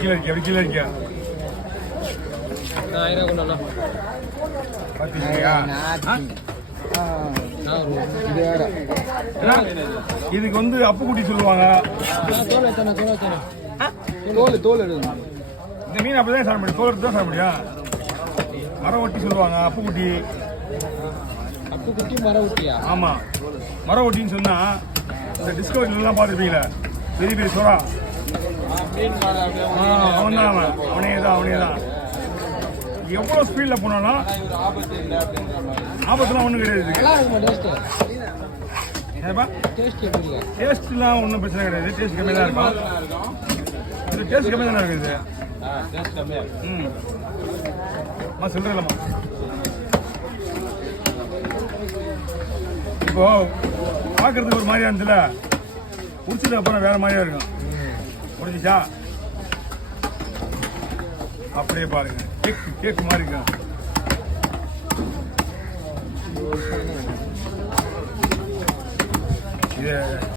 கீழே இருக்கியா அப்படி கீழே இருக்கியா பார்த்தீங்களா இதுக்கு வந்து அப்புக்குட்டி சொல்லுவாங்க. தோல் இந்த மீன் அப்படிதான் சாப்பிட முடியும், தோல் எடுத்து தான் சாப்பிட முடியும். மரம் ஒட்டி சொல்லுவாங்க அப்புக்குட்டி. மரம் ஒட்டியா? ஆமா, மரம் ஒட்டின்னு சொன்னா இந்த டிஸ்கவரிலாம் பார்த்துருப்பீங்களா, பெரிய பெரிய சோறா, அவன் தான் அவனே தான். எவ்வளோ ஸ்பீடில் போனாலும் ஆபத்துலாம் ஒன்றும் கிடையாது. டேஸ்ட்லாம் ஒன்றும் பிரச்சனை கிடையாது, டேஸ்ட் கம்மியாக தான் இருக்கும். இது டேஸ்ட் கம்மியாக தானே இருக்குது. சொல்கிறேன்லம்மா, இப்போ பார்க்கறதுக்கு ஒரு மாதிரியா இருந்துல, முடிச்சதுக்கு அப்புறம் வேற மாதிரியா இருக்கும். முடிஞ்சிச்சா அப்படியே பாருங்க, கேக்கு மாதிரி இருக்கும். இது